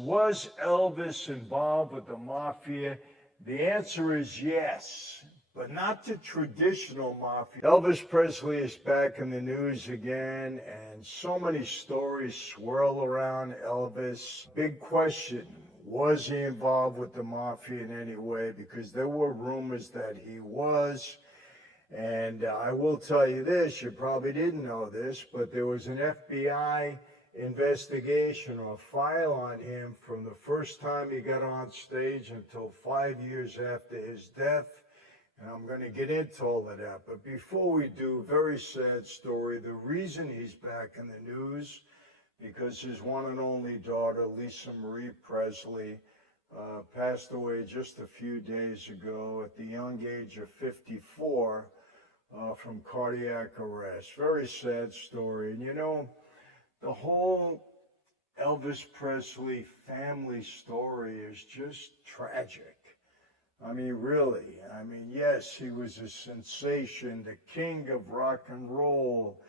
Was Elvis involved with the mafia? The answer is yes, but not the traditional mafia. Elvis Presley is back in the news again, and so many stories swirl around Elvis. Big question, was he involved with the mafia in any way? Because there were rumors that he was. And I will tell you this, you probably didn't know this, but there was an FBI investigation or file on him from the first time he got on stage until 5 years after his death. And I'm going to get into all of that. But before we do, very sad story. The reason he's back in the news, because his one and only daughter, Lisa Marie Presley, passed away just a few days ago at the young age of 54 from cardiac arrest. Very sad story. And you know, the whole Elvis Presley family story is just tragic. I mean, really. I mean, yes, he was a sensation, the king of rock and roll.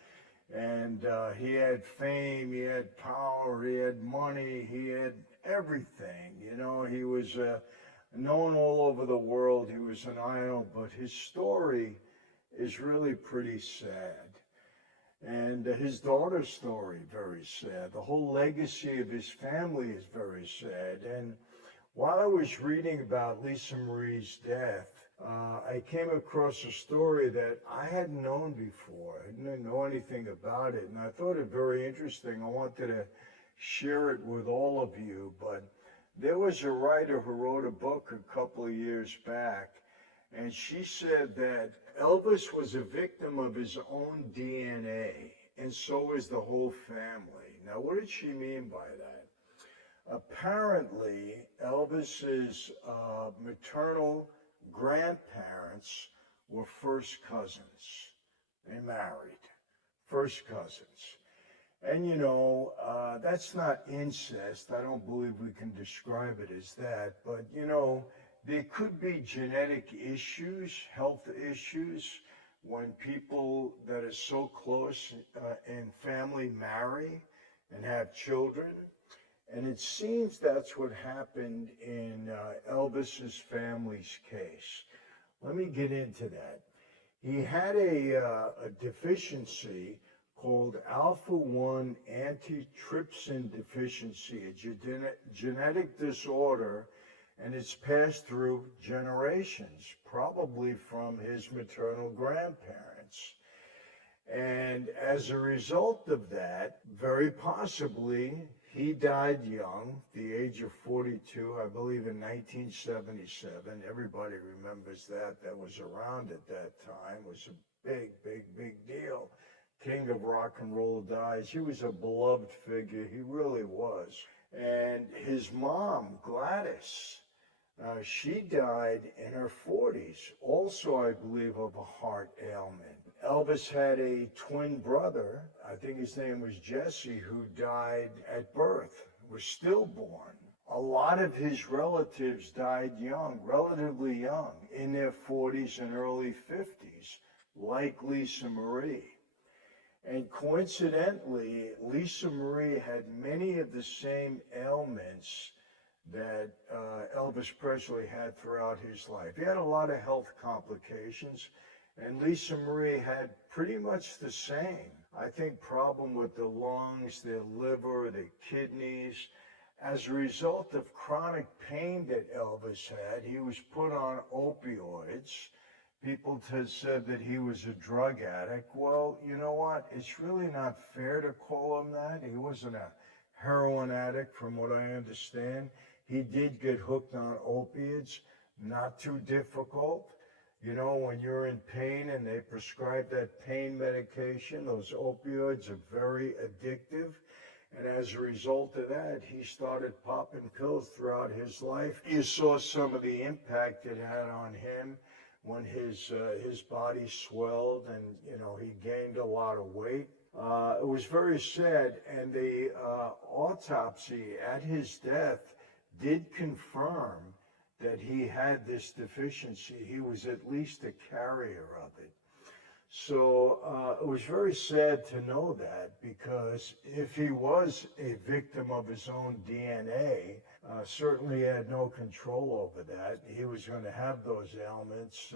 And he had fame, he had power, he had money, he had everything. You know, he was known all over the world. He was an idol, but his story is really pretty sad. And his daughter's story, very sad. The whole legacy of his family is very sad. And while I was reading about Lisa Marie's death, I came across a story that I hadn't known before. I didn't know anything about it, and I thought it very interesting. I wanted to share it with all of you, but there was a writer who wrote a book a couple of years back, and she said that Elvis was a victim of his own DNA, and so is the whole family. Now, what did she mean by that? Apparently, Elvis's maternal grandparents were first cousins. They married, first cousins. And you know, that's not incest. I don't believe we can describe it as that. But you know, there could be genetic issues, health issues, when people that are so close in family marry and have children. And it seems that's what happened in Elvis's family's case. Let me get into that. He had a deficiency called alpha-1 antitrypsin deficiency, a genetic disorder, and it's passed through generations, probably from his maternal grandparents. And as a result of that, very possibly, he died young, the age of 42, I believe in 1977. Everybody remembers that. That was around at that time. It was a big, big, big deal. King of rock and roll dies. He was a beloved figure. He really was. And his mom, Gladys, she died in her 40s, also, I believe, of a heart ailment. Elvis had a twin brother, I think his name was Jesse, who died at birth, was stillborn. A lot of his relatives died young, relatively young, in their 40s and early 50s, like Lisa Marie. And coincidentally, Lisa Marie had many of the same ailments that Elvis Presley had throughout his life. He had a lot of health complications, and Lisa Marie had pretty much the same. I think problem with the lungs, their liver, the kidneys. As a result of chronic pain that Elvis had, he was put on opioids. People have said that he was a drug addict. Well, you know what? It's really not fair to call him that. He wasn't a heroin addict, from what I understand. He did get hooked on opiates, not too difficult. You know, when you're in pain and they prescribe that pain medication, those opioids are very addictive. And as a result of that, he started popping pills throughout his life. You saw some of the impact it had on him when his body swelled and, you know, he gained a lot of weight. It was very sad. And the autopsy at his death did confirm that he had this deficiency. He was at least a carrier of it. So it was very sad to know that, because if he was a victim of his own DNA, certainly had no control over that. He was going to have those ailments,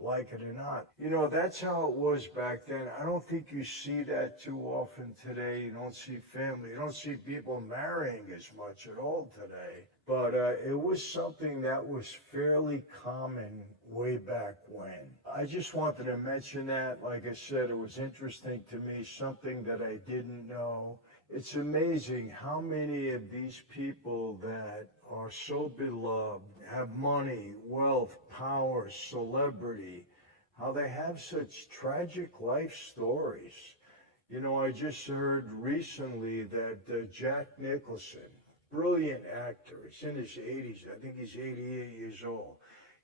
like it or not. You know, that's how it was back then. I don't think you see that too often today. You don't see family. You don't see people marrying as much at all today. But it was something that was fairly common way back when. I just wanted to mention that. Like I said, it was interesting to me, something that I didn't know. It's amazing how many of these people that are so beloved, have money, wealth, power, celebrity, how they have such tragic life stories. You know, I just heard recently that Jack Nicholson, brilliant actor, he's in his 80s, I think he's 88 years old.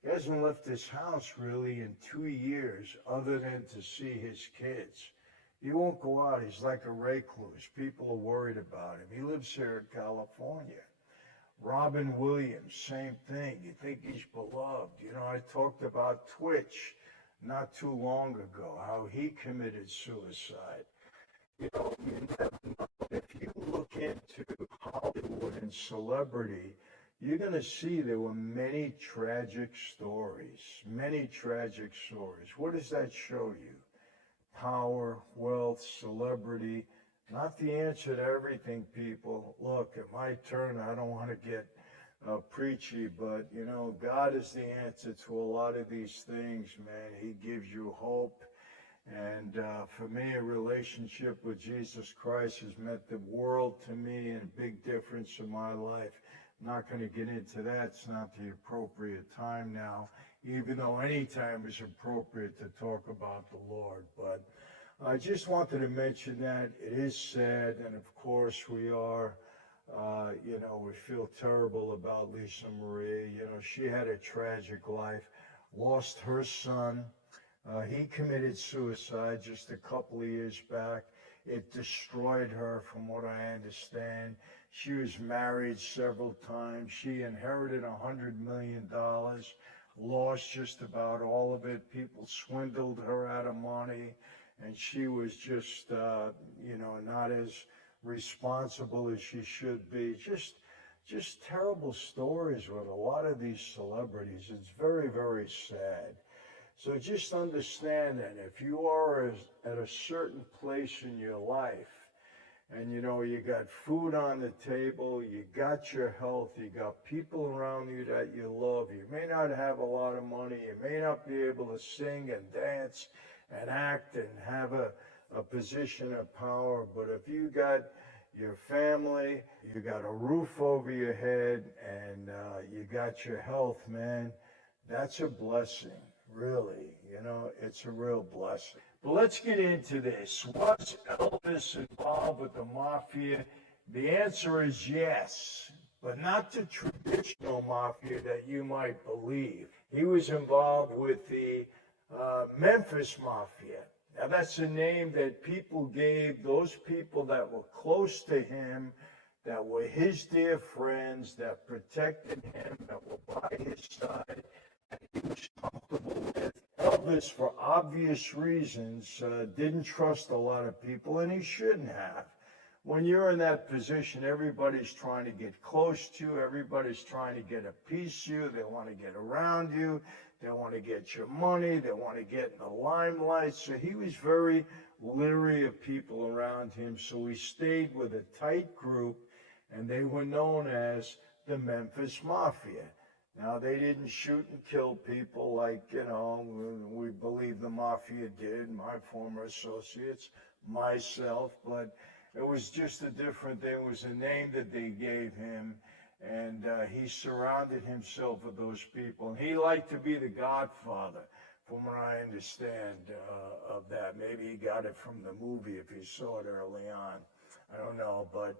He hasn't left his house really in 2 years other than to see his kids. He won't go out. He's like a recluse. People are worried about him. He lives here in California. Robin Williams, same thing. You think he's beloved. You know, I talked about Twitch not too long ago, how he committed suicide. You know, you never know. If you look into Hollywood and celebrity, you're going to see there were many tragic stories. Many tragic stories. What does that show you? Power, wealth, celebrity, not the answer to everything, people. Look, at my turn, I don't want to get preachy, but, you know, God is the answer to a lot of these things, man. He gives you hope. And for me, a relationship with Jesus Christ has meant the world to me and a big difference in my life. I'm not going to get into that. It's not the appropriate time now, even though any time is appropriate to talk about the Lord. But I just wanted to mention that. It is sad, and of course we are, you know, we feel terrible about Lisa Marie. You know, she had a tragic life, lost her son. He committed suicide just a couple of years back. It destroyed her, from what I understand. She was married several times. She inherited $100 million, lost just about all of it. People swindled her out of money, and she was just, you know, not as responsible as she should be. Just terrible stories with a lot of these celebrities. It's very, very sad. So just understand that if you are at a certain place in your life, and you know, you got food on the table, you got your health, you got people around you that you love, you may not have a lot of money, you may not be able to sing and dance and act and have a position of power, but if you got your family, you got a roof over your head, and you got your health, man, that's a blessing. Really, you know, it's a real blessing. But let's get into this. Was Elvis involved with the mafia? The answer is yes, but not the traditional mafia that you might believe. He was involved with the Memphis Mafia. Now, that's a name that people gave those people that were close to him, that were his dear friends, that protected him, that were by his side. He was comfortable with. Elvis, for obvious reasons, didn't trust a lot of people, and he shouldn't have. When you're in that position, everybody's trying to get close to you. Everybody's trying to get a piece of you. They want to get around you. They want to get your money. They want to get in the limelight. So he was very leery of people around him. So he stayed with a tight group, and they were known as the Memphis Mafia. Now, they didn't shoot and kill people like, you know, we believe the mafia did, my former associates, myself, but it was just a different thing. It was a name that they gave him, and he surrounded himself with those people. And he liked to be the godfather, from what I understand of that. Maybe he got it from the movie if he saw it early on. I don't know, but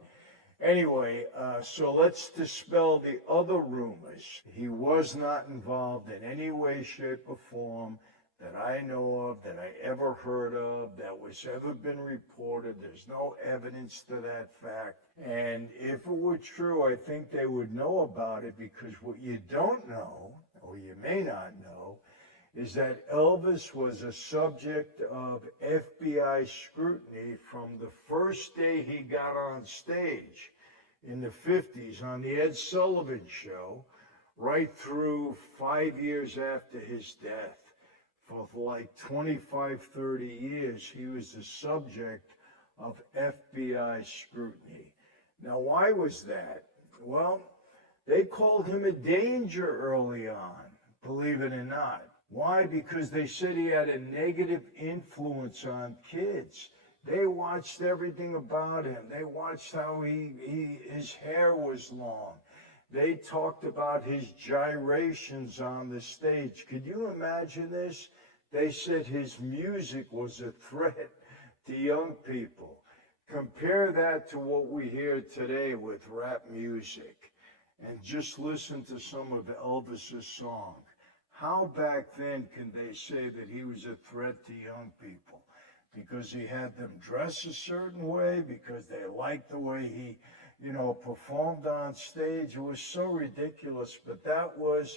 anyway, so let's dispel the other rumors. He was not involved in any way, shape, or form that I know of, that I ever heard of, that was ever been reported. There's no evidence to that fact. And if it were true, I think they would know about it, because what you don't know, or you may not know, is that Elvis was a subject of FBI scrutiny from the first day he got on stage in the 50s on the Ed Sullivan Show, right through 5 years after his death. For like 25, 30 years, he was the subject of FBI scrutiny. Now, why was that? Well, they called him a danger early on, believe it or not. Why? Because they said he had a negative influence on kids. They watched everything about him. They watched how his hair was long. They talked about his gyrations on the stage. Could you imagine this? They said his music was a threat to young people. Compare that to what we hear today with rap music, and just listen to some of Elvis's songs. How back then can they say that he was a threat to young people? Because he had them dress a certain way, because they liked the way he, performed on stage. It was so ridiculous, but that was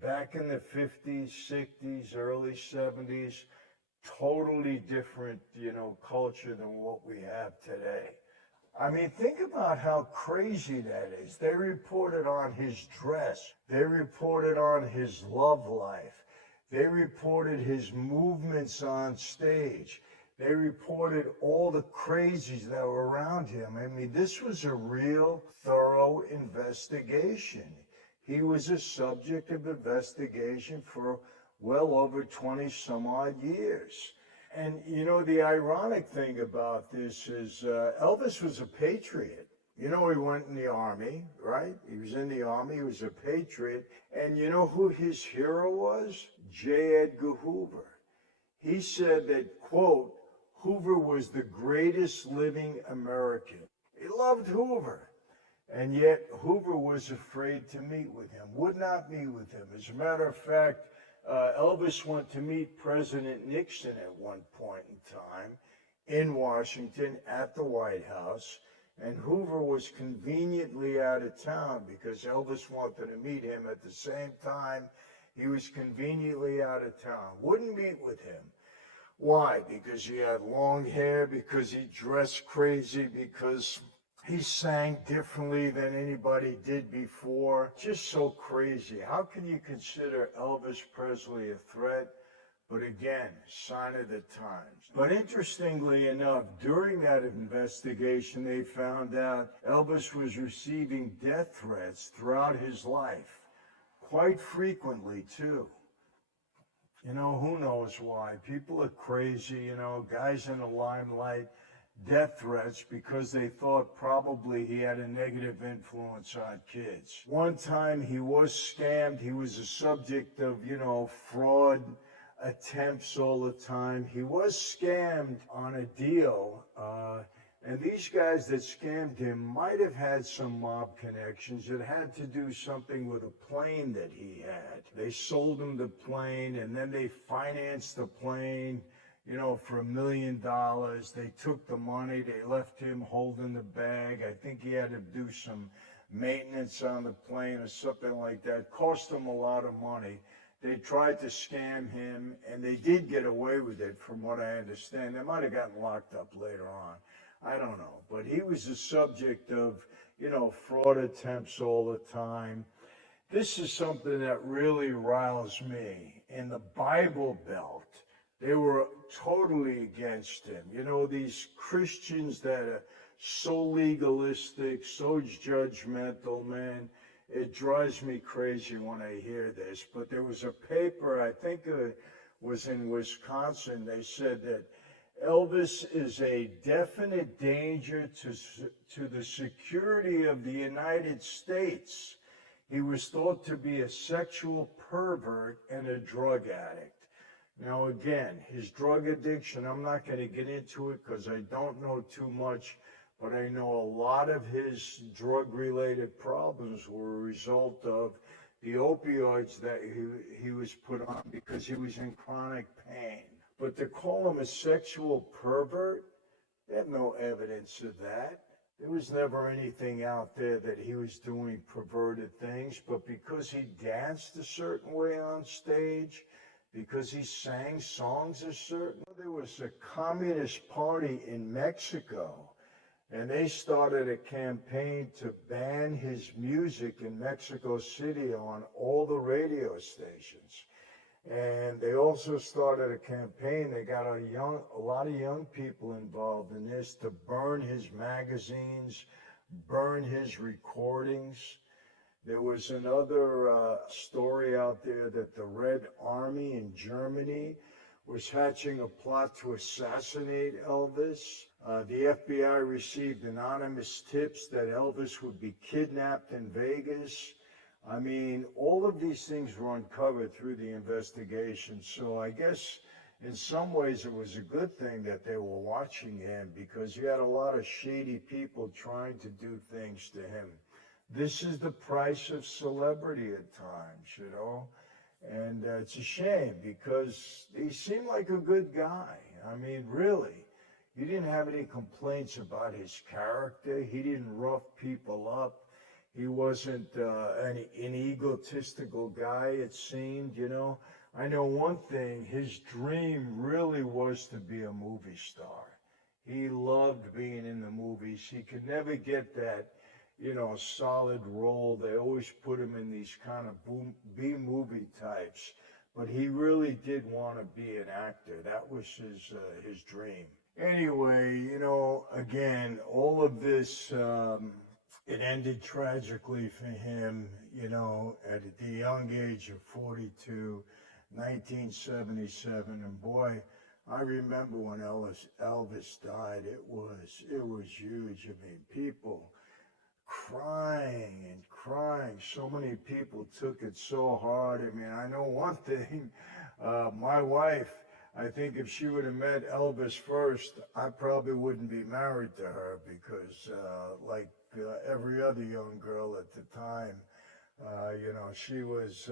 back in the 50s, 60s, early 70s, totally different, culture than what we have today. I mean, think about how crazy that is. They reported on his dress. They reported on his love life. They reported his movements on stage. They reported all the crazies that were around him. I mean, this was a real, thorough investigation. He was a subject of investigation for well over 20 some odd years. And, the ironic thing about this is Elvis was a patriot. He went in the Army, right? He was in the Army. He was a patriot. And you know who his hero was? J. Edgar Hoover. He said that, quote, Hoover was the greatest living American. He loved Hoover. And yet Hoover was afraid to meet with him, would not meet with him. As a matter of fact, Elvis went to meet President Nixon at one point in time in Washington at the White House, and Hoover was conveniently out of town because Elvis wanted to meet him at the same time. He was conveniently out of town, wouldn't meet with him. Why? Because he had long hair, because he dressed crazy, because he sang differently than anybody did before. Just so crazy. How can you consider Elvis Presley a threat? But again, sign of the times. But interestingly enough, during that investigation, they found out Elvis was receiving death threats throughout his life, quite frequently too. Who knows why? People are crazy, guys in the limelight, death threats because they thought probably he had a negative influence on kids. One time he was scammed. He was a subject of, fraud attempts all the time. He was scammed on a deal, and these guys that scammed him might have had some mob connections. It had to do something with a plane that he had. They sold him the plane, and then they financed the plane, for $1 million. They took the money. They left him holding the bag. I think he had to do some maintenance on the plane or something like that. Cost him a lot of money. They tried to scam him, and they did get away with it, from what I understand. They might have gotten locked up later on. I don't know. But he was the subject of, fraud attempts all the time. This is something that really riles me. In the Bible Belt, they were totally against him. These Christians that are so legalistic, so judgmental, man. It drives me crazy when I hear this. But there was a paper, I think it was in Wisconsin, they said that Elvis is a definite danger to the security of the United States. He was thought to be a sexual pervert and a drug addict. Now, again, his drug addiction, I'm not going to get into it because I don't know too much, but I know a lot of his drug-related problems were a result of the opioids that he was put on because he was in chronic pain. But to call him a sexual pervert, they have no evidence of that. There was never anything out there that he was doing perverted things, but because he danced a certain way on stage, because he sang songs a certain. There was a communist party in Mexico, and they started a campaign to ban his music in Mexico City on all the radio stations. And they also started a campaign. They got a lot of young people involved in this to burn his magazines, burn his recordings. There was another story out there that the Red Army in Germany was hatching a plot to assassinate Elvis. The FBI received anonymous tips that Elvis would be kidnapped in Vegas. I mean, all of these things were uncovered through the investigation. So I guess in some ways it was a good thing that they were watching him, because you had a lot of shady people trying to do things to him. This is the price of celebrity at times, you know. And it's a shame, because he seemed like a good guy. I mean, really. He didn't have any complaints about his character. He didn't rough people up. He wasn't an egotistical guy, it seemed, you know. I know one thing, his dream really was to be a movie star. He loved being in the movies. He could never get that, you know, solid role. They always put him in these kind of B-movie types. But he really did want to be an actor. That was his dream. Anyway, you know, again, all of this, it ended tragically for him, you know, at the young age of 42, 1977. And boy, I remember when Elvis died. It was huge. I mean, people crying and crying. So many people took it so hard. I mean, I know one thing, my wife, I think if she would have met Elvis first, I probably wouldn't be married to her, because like every other young girl at the time, you know, she was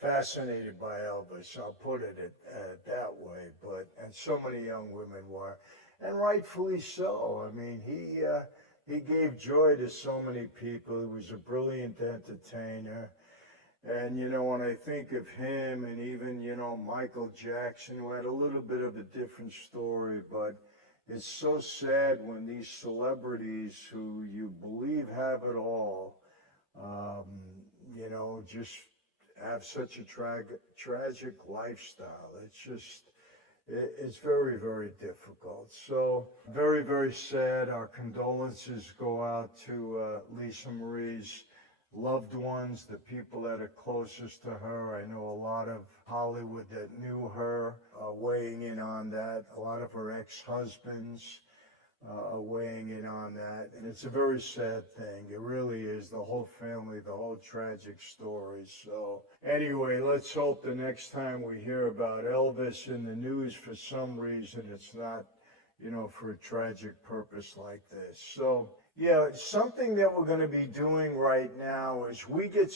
fascinated by Elvis. I'll put it that way. And so many young women were, and rightfully so. I mean, he gave joy to so many people. He was a brilliant entertainer. And, you know, when I think of him, and even, you know, Michael Jackson, who had a little bit of a different story, but it's so sad when these celebrities who you believe have it all, you know, just have such a tragic lifestyle. It's very, very difficult. So very, very sad. Our condolences go out to Lisa Marie's loved ones, the people that are closest to her. I know a lot of Hollywood that knew her weighing in on that. A lot of her ex-husbands are weighing in on that. And it's a very sad thing. It really is. The whole family, the whole tragic story. So anyway, let's hope the next time we hear about Elvis in the news, for some reason, it's not, you know, for a tragic purpose like this. So, yeah, something that we're going to be doing right now is we get